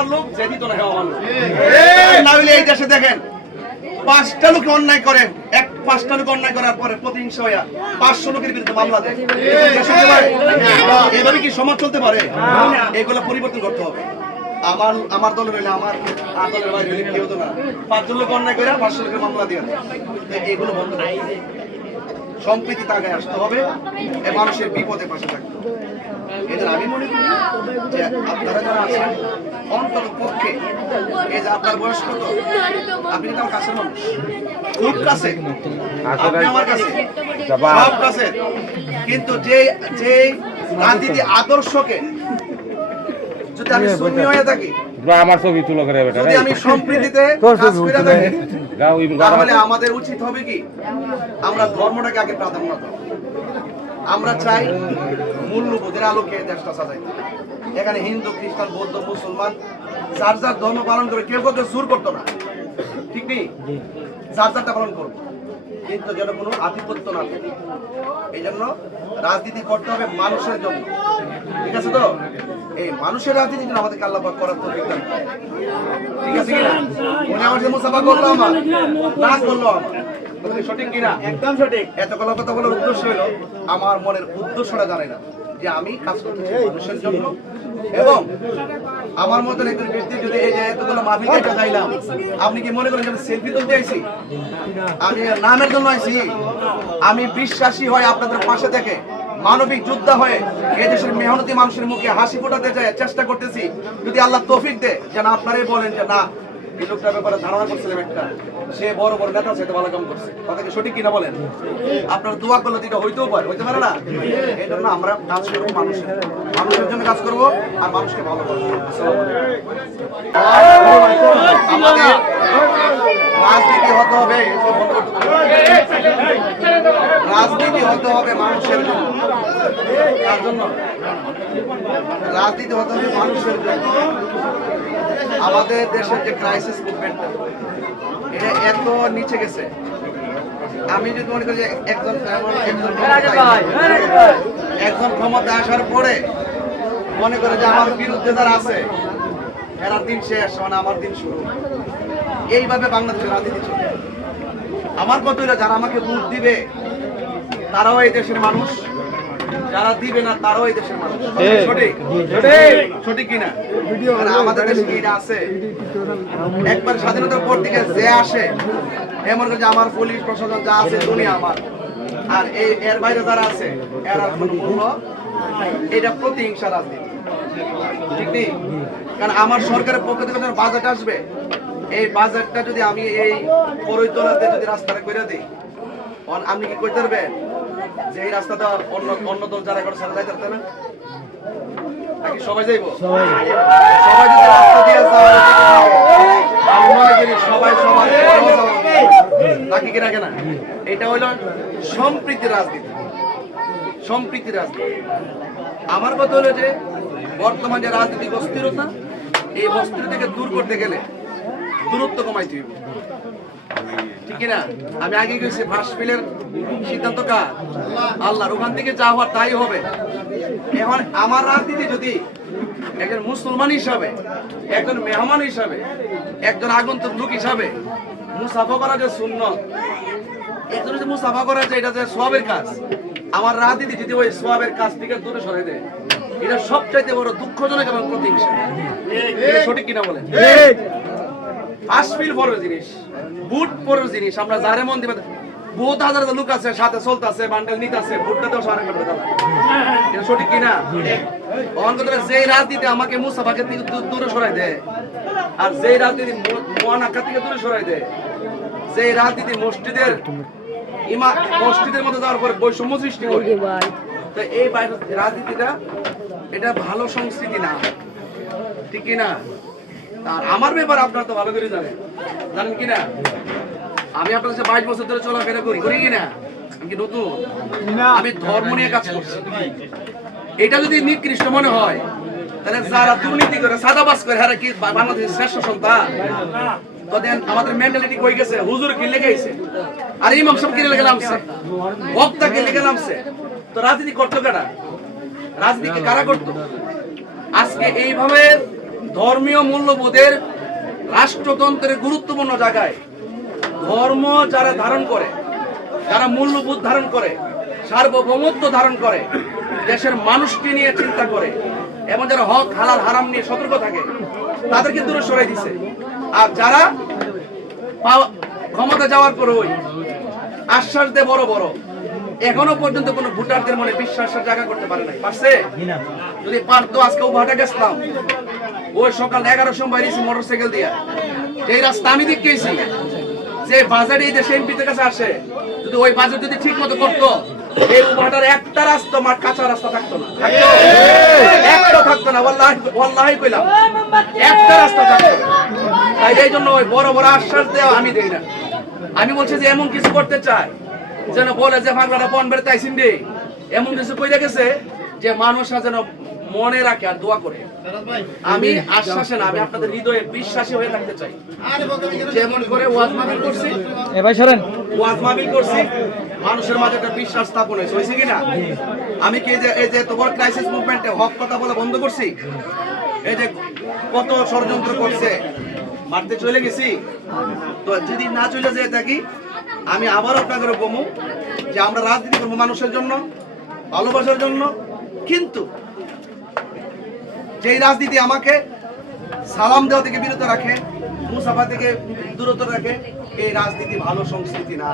আমার লোক, যে দিত না আমার লোক। না হইলে এই দেশে দেখেন 5টা লোক অন্যায় করে, 5টা লোক অন্যায় করার পরে প্রতিহিংসা হইয়া 500 লোকের বিরুদ্ধে মামলা দেয়। এভাবে কি সমাজ চলতে পারে? এগুলো পরিবর্তন করতে হবে। আমার দলের হইলে আমার দলের বাইরে হইলে কেউ তো না, 5জন লোক অন্যায় করে 500 লোকের মামলা দিয়ে দেয়। এগুলো বন্ধ করতে হবে। সম্প্রীতি তাগায় আসতে হবে, এই মানুষের বিপদে পাশে থাকতে হবে। এদের আমি মনে করি যে আপনারা যারা আছেন অন্তত পক্ষে, এই যে আপনার বয়স কত, আপনি কিন্তু আমার কাছের মানুষ, খুব কাছে, আপনি আমার কাছে সব কাছে, কিন্তু যে রাজনীতি আদর্শকে যদি আমি সুন্নি হয়ে থাকি, আমার ছবি তুলো করে যদি আমি সম্প্রীতিতে কাজ করে থাকি, তাহলে আমাদের উচিত হবে কি আমরা ধর্মটাকে আগে প্রাধান্য দেব। আমরা চাই মূল্যবোধের আলোকে দেশটা সাজাই। এখানে হিন্দু, খ্রিস্টান, বৌদ্ধ, মুসলমান যার যার ধর্ম পালন করে, কেউ কেউ জোর করতো না, ঠিক নেই, যার যারটা পালন করবো, কিন্তু যেন কোনো আধিপত্য না থাকে। এই জন্য রাজনীতি করতে হবে মানুষের জন্য, ঠিক আছে তো? এই মানুষের রাজনীতি জন্য আমাদেরকে আল্লাহ পাক করার তৌফিক দান করেন, ঠিক আছে কিনা? মনে আমার যে মুসাফা করলো আমার না করলো আমার, সঠিক কিনা? একদম সঠিক। এত কথা বলার উদ্দেশ্য হলো, আমার মনের উদ্দেশ্যটা জানে না যে আমি কাজ করতেছি মানুষের জন্য। এবং আমার মতন একজন ব্যক্তি যদি এই যে এতগুলো মাহফিল কেটে যাইলাম, আপনি কি মনে করেন যে আমি সেলফি তুলতে আইছি? আমি নামের জন্য আইছি? আমি বিশ্বাসী হয় আপনাদের পাশে থেকে মানবিক যোদ্ধা হয়ে এই দেশের মেহনতি মানুষের মুখে হাসি ফোটাতে যায় চেষ্টা করতেছি। যদি আল্লাহ তৌফিক দেয়, যেন আপনারাই বলেন যে না, এই লোকটার ব্যাপারে ধারণা করছিলাম একটা, সে বড় বড় নেতা সাথে ভালো কাম করছে। কথা কি সঠিক কিনা বলেন? আপনার দোয়া করলে এটা হইতেও পারে, হইতে পারে না? এই জন্য আমরা কাজ করবো মানুষের জন্য কাজ করবো, আর মানুষকে ভালো করবো। আমাদের রাজনীতি হতে হবে, রাজনীতি হতে হবে মানুষের জন্য। তার জন্য রাজনীতি হতে হবে মানুষের জন্য। আমাদের দেশের যে ক্রাইসিস মুভমেন্টটা, এটা এত নিচে গেছে। আমি যদি মনে করি যে একজন ক্ষমতা আসার পরে মনে করে যে আমার বিরুদ্ধে যারা আছে এরা দিন শেষ, মানে আমার দিন শুরু, এইভাবে বাংলাদেশের রাজনীতি চলে। আমার কথা হলো, যারা আমাকে ভোট দিবে তারাও এই দেশের মানুষ, যারা দিবে না তারাও এই দেশের মানুষ। সঠিক সঠিক কিনা? আমাদের দেশে কি এটা আছে? একবার স্বাধীনতার পর থেকে যে আসে এমন যে আমার পুলিশ প্রশাসন যা আছে দুনিয়া আমার, আর এর বাইরে যারা আছে এরা কোনো মূল্য, এটা প্রতিহিংসা রাজনীতি, ঠিক নেই? কারণ আমার সরকারের পক্ষ থেকে যখন বাজেট আসবে, এই বাজেটটা যদি আমি এই পরৈতলাতে যদি রাস্তাটা করে দিই, আপনি কি করতে পারবেন যে এই রাস্তাটা অন্য দল যারা করে সারা যাইতে পারবে না? নাকি সবাই যাইব? সবাই যদি রাস্তা দিয়ে সবাই নাকি কিনা কেনা? এটা হইল সম্প্রীতির রাজনীতি, সম্প্রীতির রাজনীতি। আমার কথা হলো যে বর্তমান যে রাজনৈতিক অস্থিরতা, এই অস্থিরতা থেকে দূর করতে গেলে দূরত্ব কমাইতে হবে, ঠিক কিনা? আমি আগে গেছি, ভাসপিলের সিদ্ধান্ত কার? আল্লাহর। ওখান থেকে যা হওয়ার তাই হবে। এখন আমার রাজনীতি যদি একজন মুসলমান হিসাবে, একজন মেহমান হিসাবে, একজন আগন্তুক লোক হিসাবে মুসাফা করা যে সুন্নত, একজন যে মুসাফা করা যে এটা যে সওয়াবের কাজ, আমার রাজনীতি যদি ওই সওয়াবের কাজ থেকে দূরে সরাই দেয়, এটা সবচাইতে বড় দুঃখজনক এবং প্রতিহিংসা। সঠিক কিনা বলেন? ফাসফিল পরের জিনিস, বুট পরের জিনিস। আমরা যারে মন দিবে, বহুত হাজার লোক আছে সাথে চলতেছে, বান্ডেল নিতেছে, ভোটটাতেও সারা করবে তারা। এটা সঠিক কিনা? যে রাজনীতি আমাকে মুসাফাকে থেকে দূরে সরাই দেয়, আর যে রাজনীতি মোয়ানাকা থেকে দূরে সরাই দেয়, যে রাজনীতি মসজিদের মধ্যে যাওয়ার পরে বৈষম্য সৃষ্টি করে, তো এই রাজনীতিটা এটা ভালো সংস্কৃতি না, ঠিক কিনা? আর আমার ব্যাপার আপনারা তো ভালো করে জানেন কিনা? আমি আপনার কাছে 22 বছর ধরে চলাফেরা করি কিনা? আমি কি নতুন? আমি ধর্ম নিয়ে কাজ করছি। এটা যদি নিকৃষ্ট মনে হয়, তাহলে যারা দুর্নীতি করে, সাদাবাজ করে, হারা কি বাংলাদেশের শ্রেষ্ঠ সন্তান? আমাদের মেন্টালিটি কই গেছে? হুজুর কি লেগেছে, আর ইমাম সাহেব কি লেগে নামছে, বক্তা কি লেগে নামছে। তো রাজনীতি করতো কারা? রাজনীতি কারা করতো? আজকে এইভাবে ধর্মীয় মূল্যবোধের রাষ্ট্রতন্ত্রের গুরুত্বপূর্ণ জায়গায় ধর্ম যারা ধারণ করে, যারা মূল্যবোধ ধারণ করে, সার্বভৌমত্ব ধারণ করে, দেশের মানুষকে নিয়ে চিন্তা করে এবং যারা হক হালাল হারাম নিয়ে সতর্ক থাকে, তাদেরকে দূরে সরাই দিছে। আর যারা ক্ষমতা যাওয়ার পর ওই আশ্বাস দেয় বড় বড়, এখনো পর্যন্ত কোন ভোটারদের মনে বিশ্বাসের জায়গা করতে পারে নাই। পারছে? যদি পারতো আজকে উভাটা গেছিলাম, ওই সকাল 11টার সময় বাইরেছি মোটরসাইকেল দিয়া, এই রাস্তা আমি দেখেছি, যে বাজারে এই দেশে এমপিদের কাছে আসে, যদি ওই বাজার যদি ঠিক মতো করতো, এই উভাটার একটা রাস্তা মাঠ কাঁচা রাস্তা থাকতো না, একটা থাকতো না, ওয়াল্লাহি কইলাম একটা রাস্তা থাকতো না। তাই এই জন্য ওই বড় বড় আশ্বাস দেওয়া আমি দেই না। আমি বলছি যে এমন কিছু করতে চাই যেন বলে যে পাগলাটা পন বেড়ে তাইছিন রে, এমন কিছু কইরা গেছে যে মানুষরা যেন মনে রাখে আর দোয়া করে। আমি আশ্বাসে না, আমি আপনাদের হৃদয়ে বিশ্বাসী হয়ে থাকতে চাই। যেমন করে ওয়াজ মাহফিল করছি, ওয়াজ মাহফিল করছি, মানুষের মাঝে একটা বিশ্বাস স্থাপন হয়েছে কিনা? আমি কি এই যে তোমার ক্রাইসিস মুভমেন্টে হক কথা বলা বন্ধ করছি? এই যে কত ষড়যন্ত্র করছে, মারতে চলে গেছি। তো যদি না চলে যেয়ে থাকি, আমি আবার আপনাদের বলবো যে আমরা রাজনীতি করবো মানুষের জন্য, ভালোবাসার জন্য, কিন্তু যেই রাজনীতি আমাকে সালাম দেওয়া থেকে বিরত রাখে, মুসাফা থেকে দূরত্ব রাখে, এই রাজনীতি ভালো সংস্কৃতি না।